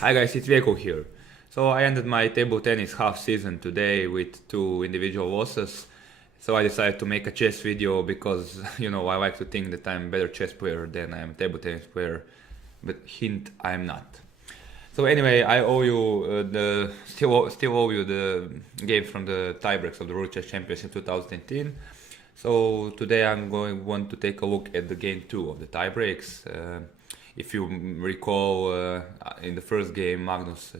Hi guys, it's Veko here. So I ended my table tennis half season today with 2 individual losses. So I decided to make a chess video because I like to think that I'm a better chess player than I'm a table tennis player, but hint, I'm not. So anyway, I owe you still owe you the game from the tiebreaks of the World Chess Championship 2018. So today I'm want to take a look at the game 2 of the tiebreaks. If you recall, in the first game, Magnus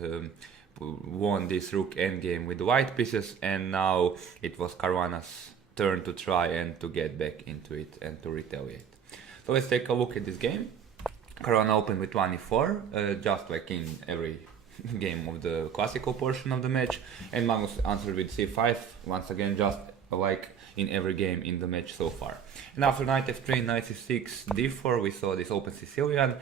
won this rook endgame with the white pieces, and now it was Caruana's turn to try and to get back into it and to retaliate. So let's take a look at this game. Caruana opened with 1e4, just like in every game of the classical portion of the match, and Magnus answered with c5, once again just like in every game in the match so far. And after knight f3, knight c6, d4, we saw this open Sicilian.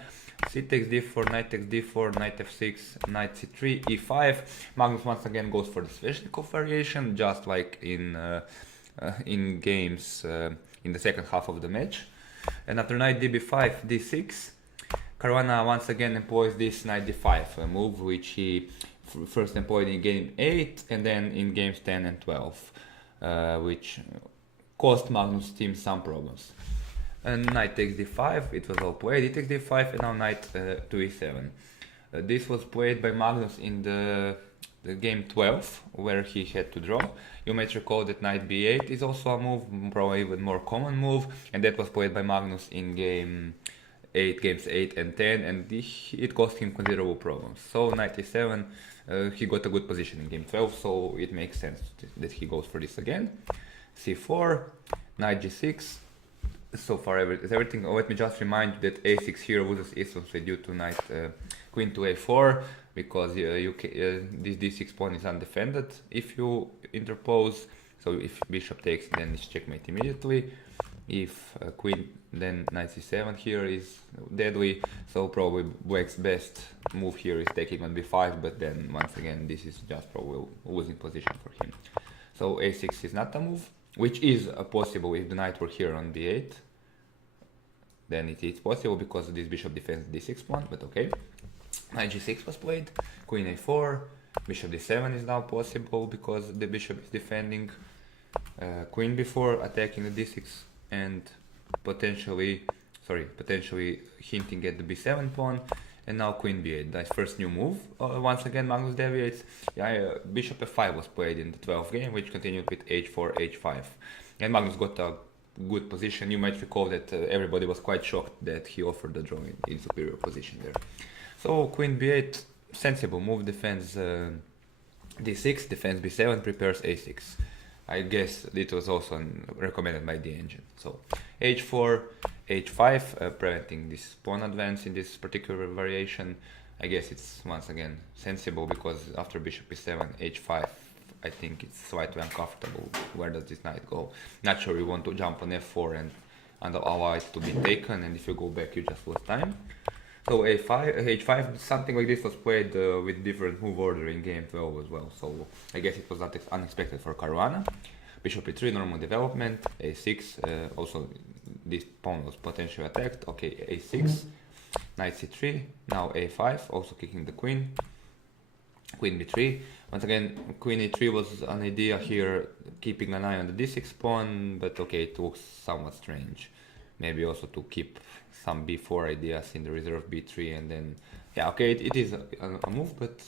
C takes d4, knight takes d4, knight f6, knight c3, e5. Magnus once again goes for the Sveshnikov variation, just like in games in the second half of the match. And after knight db5, d6, Caruana once again employs this knight d5 move, which he first employed in game 8 and then in games 10 and 12. Which caused Magnus' team some problems. And knight takes d5, it was all played, he takes d5, and now knight to e7. This was played by Magnus in the game 12, where he had to draw. You might recall that knight b8 is also a move, probably even more common move, and that was played by Magnus in games 8 and 10, and it caused him considerable problems. So knight e7, he got a good position in game 12, so it makes sense that he goes for this again. c4, knight g6. So far everything. Let me just remind you that a6 here loses instantly due to knight queen to a4, because this d6 pawn is undefended if you interpose. So if bishop takes, then it's checkmate immediately. If queen, then knight c7 here is deadly, so probably black's best move here is taking on b5, but then once again this is just probably losing position for him. So a6 is not a move, which is possible if the knight were here on b8. Then it is possible because this bishop defends d6 pawn, but okay. Knight g6 was played, queen a4, bishop d7 is now possible because the bishop is defending, queen b4 attacking the d6 and potentially hinting at the b7 pawn, and now queen b8, that's first new move. Once again Magnus deviates. Bishop f5 was played in the 12th game, which continued with h4, h5, and Magnus got a good position. You might recall that everybody was quite shocked that he offered the draw in superior position there. So queen b8, sensible move, defends d6, defends b7, prepares a6. I guess it was also recommended by the engine. So h4, h5, preventing this pawn advance in this particular variation. I guess it's once again sensible because after bishop e7, h5, I think it's slightly uncomfortable. Where does this knight go? Naturally, you want to jump on f4 and allow it to be taken, and if you go back, you just lose time. So a5, h5, something like this was played with different move order in game 12 as well. So I guess it was not unexpected for Caruana. Bishop e3, normal development. a6, also this pawn was potentially attacked. Okay, a6, knight c3, now a5, also kicking the queen. Queen b3. Once again, queen e3 was an idea here, keeping an eye on the d6 pawn, but okay, it looks somewhat strange. Maybe also to keep some b4 ideas in the reserve b3, and then yeah, okay, it is a move, but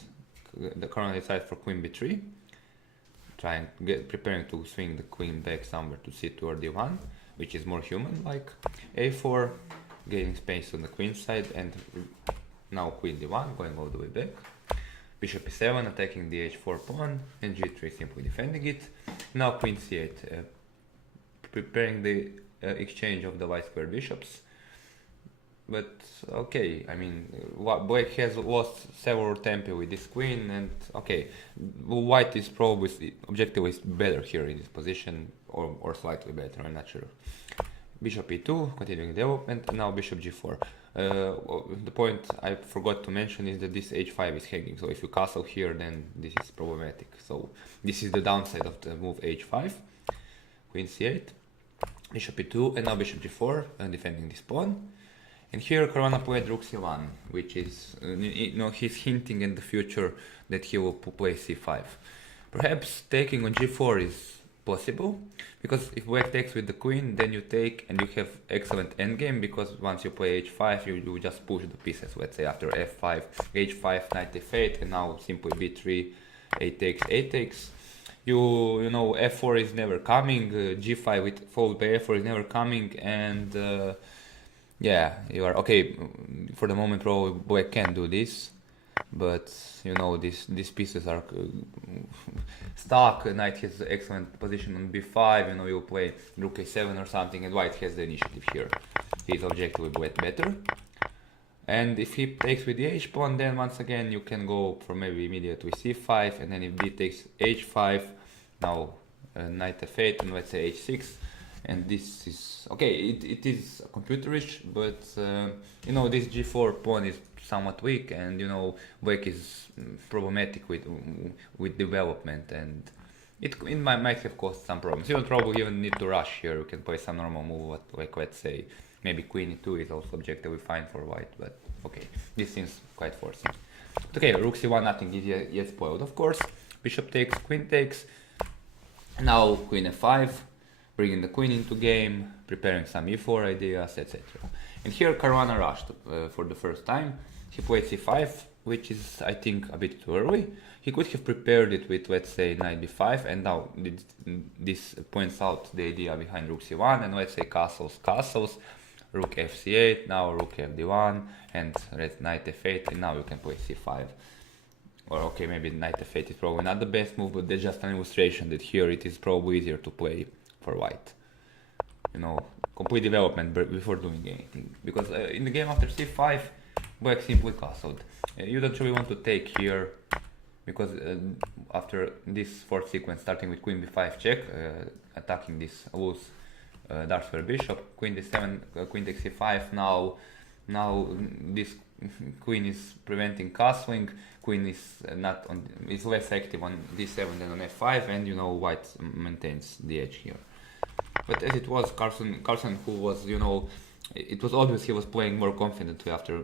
the Caruana decides for queen b3, preparing to swing the queen back somewhere to c2 or d1, which is more human, like a4, gaining space on the queen side, and now queen d1 going all the way back. Bishop e7 attacking the h4 pawn, and g3 simply defending it. Now queen c8, preparing the exchange of the white square bishops. But okay, I mean, black has lost several tempi with this queen, and okay, white is probably objectively better here in this position, or slightly better, I'm not sure. Bishop e2, continuing development, and now bishop g4. The point I forgot to mention is that this h5 is hanging, so if you castle here, then this is problematic. So this is the downside of the move h5. Queen c8, bishop e2, and now bishop g4, defending this pawn. And here Caruana played rook c1, which is, he's hinting in the future that he will play c5. Perhaps taking on g4 is possible, because if black takes with the queen, then you take and you have excellent endgame, because once you play h5, you just push the pieces, let's say after f5, h5, knight f8, and now simply b3, a takes. You know, f4 is never coming, g5 with followed by f4 is never coming, and yeah, you are okay. For the moment, probably black can do this, but you know, these pieces are stuck. Knight has excellent position on b5. You know, you play rook a7 or something, and white has the initiative here. He's objectively better. And if he takes with the h pawn, then once again you can go for maybe immediately c5, and then if b takes h5, now knight f8, and let's say h6. And this is okay. It is computerish, but you know, this g4 pawn is somewhat weak, and you know, black is problematic with development, and it might have caused some problems. You don't probably even need to rush here. You can play some normal move, like let's say maybe queen e2 is also objectively fine for white, but okay, this seems quite forcing. But okay, rook c1, nothing is yet spoiled, of course. Bishop takes, queen takes. Now queen f5. Bringing the queen into game, preparing some e4 ideas, etc. And here Caruana rushed for the first time. He played c5, which is, I think, a bit too early. He could have prepared it with, let's say, knight b5, and now this points out the idea behind rook c1, and let's say castles, rook fc8, now rook fd1, and knight f8, and now you can play c5. Or okay, maybe knight f8 is probably not the best move, but there's just an illustration that here it is probably easier to play for white. You know, complete development before doing anything. Because in the game after c5, black simply castled. You don't really want to take here, because after this fourth sequence, starting with queen b5 check, attacking this loose dark square bishop, queen d7, queen takes c5. Now this queen is preventing castling. Queen is not on, is less active on d7 than on f5, and you know, white maintains the edge here. But as it was, Carlsen, who was, you know, it was obvious he was playing more confidently after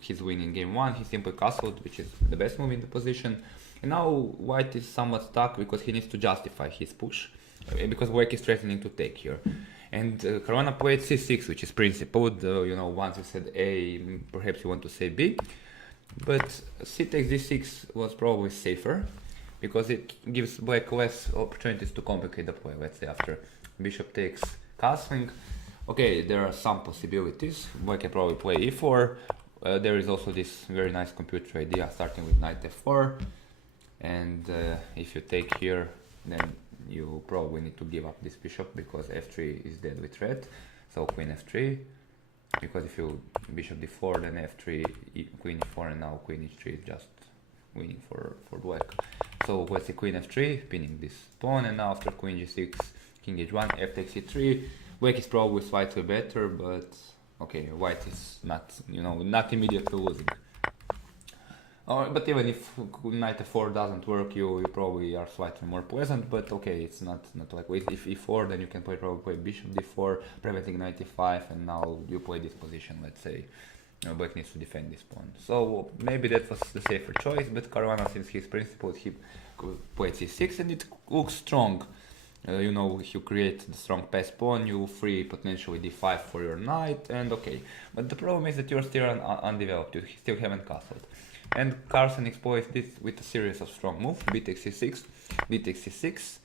his win in game 1. He simply castled, which is the best move in the position. And now white is somewhat stuck because he needs to justify his push, because black is threatening to take here. And Caruana played c6, which is principled. You know, once you said A, perhaps you want to say B. But c takes d6 was probably safer, because it gives black less opportunities to complicate the play. Let's say after bishop takes castling, okay, there are some possibilities. Black can probably play e4. There is also this very nice computer idea starting with knight f4, and if you take here, then you probably need to give up this bishop, because f3 is dead with red. So queen f3, because if you bishop d4, then f3, queen e4, and now queen h3 is just winning for black. So let's say queen f3, pinning this pawn, and now after queen g6, king h1, f takes e3. Black is probably slightly better, but okay, white is not, you know, not immediately losing. But even if knight f4 doesn't work, you probably are slightly more pleasant. But okay, it's not like if e4, then you can probably play bishop d4, preventing knight e5, and now you play this position. Let's say black needs to defend this pawn. So maybe that was the safer choice. But Caruana, since he's principled, he played c6, and it looks strong. You know, if you create the strong pass pawn, you free potentially d5 for your knight, and okay. But the problem is that you're still undeveloped. You still haven't castled. And Carlsen exploits this with a series of strong moves: b takes c6, d takes c6,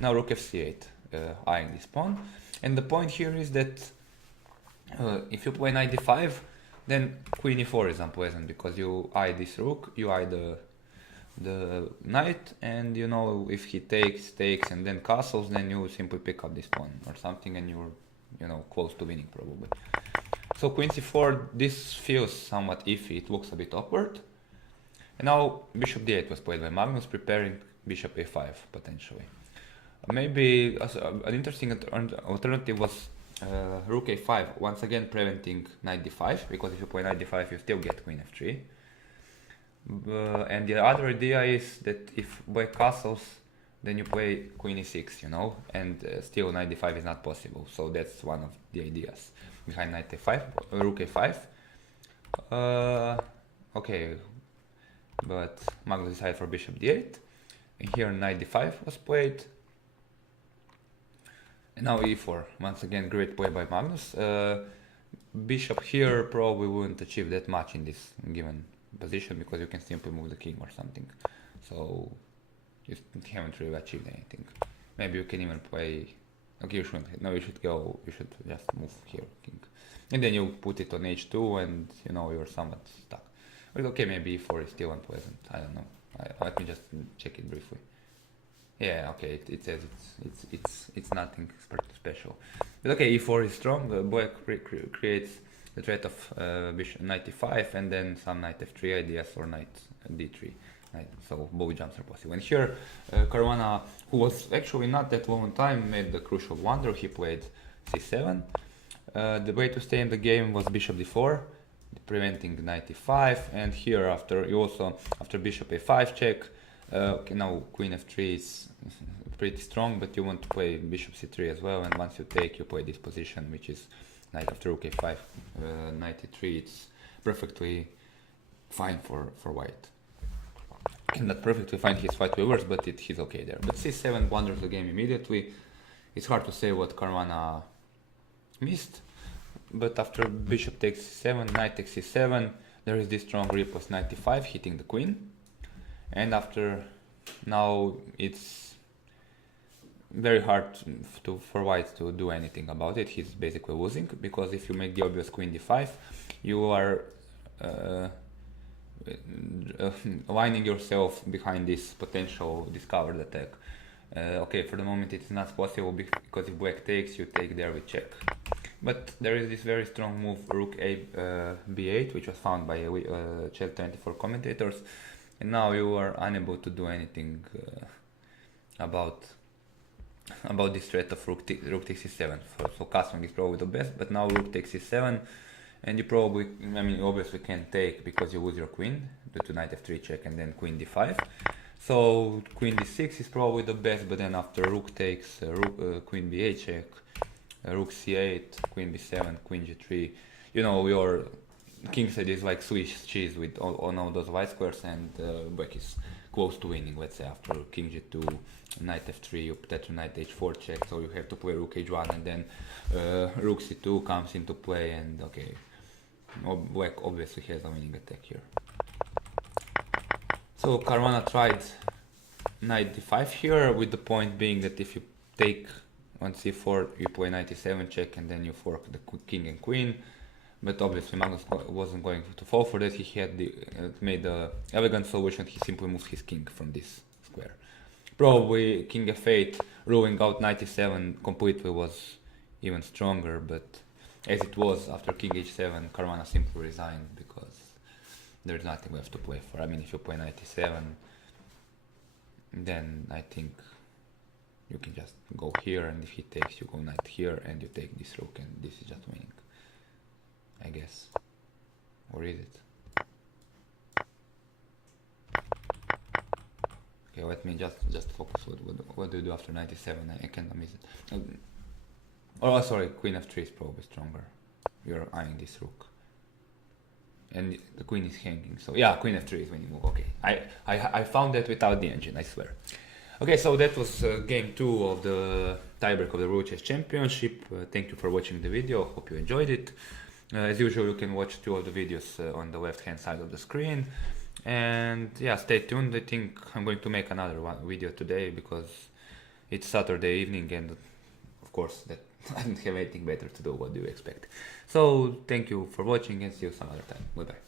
now rook fc8, eyeing this pawn. And the point here is that if you play knight d5, then queen e4 is unpleasant, because you eye this rook, you eye the knight, and you know, if he takes, and then castles, then you simply pick up this pawn or something, and you're, you know, close to winning probably. So queen c4, this feels somewhat iffy, it looks a bit awkward. And now bishop d8 was played by Magnus, preparing bishop a5 potentially. Maybe an interesting alternative was rook a5, once again preventing knight d5, because if you play knight d5 you still get queen f3. And the other idea is that if black castles, then you play queen e6, you know, and still knight d5 is not possible. So that's one of the ideas behind knight a5, rook a5. Okay, but Magnus decided for bishop d8, and here knight d5 was played, and now e4. Once again, great play by Magnus. Bishop here probably wouldn't achieve that much in this given position because you can simply move the king or something. So you haven't really achieved anything. Maybe you can even play. Okay, you shouldn't. No, you should go. You should just move here, king, and then you put it on h2, and you know you're somewhat stuck. But okay, maybe e4 is still unpleasant. I don't know. Let me just check it briefly. Yeah, okay. It says it's nothing special. But okay, e4 is strong. Black creates the threat of bishop knight e5, and then some knight f3 ideas or knight d3. Right, so both jumps are possible. And here, Caruana, who was actually not that long time, made the crucial blunder. He played c7. The way to stay in the game was bishop d4, preventing knight e5. And here, after bishop a5 check, okay, now queen f3 is pretty strong, but you want to play bishop c3 as well. And once you take, you play this position, which is knight after rook a5, knight e3. It's perfectly fine for white. Not perfectly fine his white weavers, but he's okay there. But c7 blunders the game immediately. It's hard to say what Caruana missed, but after bishop takes c7, knight takes c7, there is this strong riposte knight e5 hitting the queen, and after now it's very hard for white to do anything about it. He's basically losing, because if you make the obvious queen d5, you are aligning yourself behind this potential discovered attack. Okay, for the moment it's not possible because if black takes, you take there with check. But there is this very strong move, rook a b8, which was found by Chess 24 commentators, and now you are unable to do anything about this threat of rook takes c7. So castling is probably the best, but now rook takes c7. And you probably, I mean, you obviously can't take because you lose your queen due to knight f3 check and then queen d5. So queen d6 is probably the best, but then after rook takes, queen b8 check, rook c8, queen b7, queen g3, you know, your king side is like Swiss cheese with all those white squares, and black is close to winning. Let's say after king g2, knight f3, you potentially knight h4 check, so you have to play rook h1, and then rook c2 comes into play, and okay, black obviously has a winning attack here. So Caruana tried knight d5 here, with the point being that if you take on c4, you play knight e7 check, and then you fork the king and queen. But obviously Magnus wasn't going to fall for that. He had made the elegant solution. He simply moved his king from this square. Probably king f8 ruling out knight e7 completely was even stronger, but as it was after king h7, Caruana simply resigned because there's nothing left to play for. I mean, if you play knight e7, then I think you can just go here, and if he takes, you go knight here, and you take this rook, and this is just winning, I guess. Or is it? Okay, let me just focus. What do you do after 97? I can't miss it. Oh, sorry, queen f3 is probably stronger. You're eyeing this rook, and the queen is hanging. So yeah, queen f3 is winning move. Okay, I found that without the engine, I swear. Okay, so that was game 2 of the tiebreak of the World Chess Championship. Thank you for watching the video. Hope you enjoyed it. As usual, you can watch 2 of the videos on the left hand side of the screen. And yeah, stay tuned. I think I'm going to make another video today because it's Saturday evening, and of course that I don't have anything better to do. What do you expect? So thank you for watching, and see you some other time. Bye bye.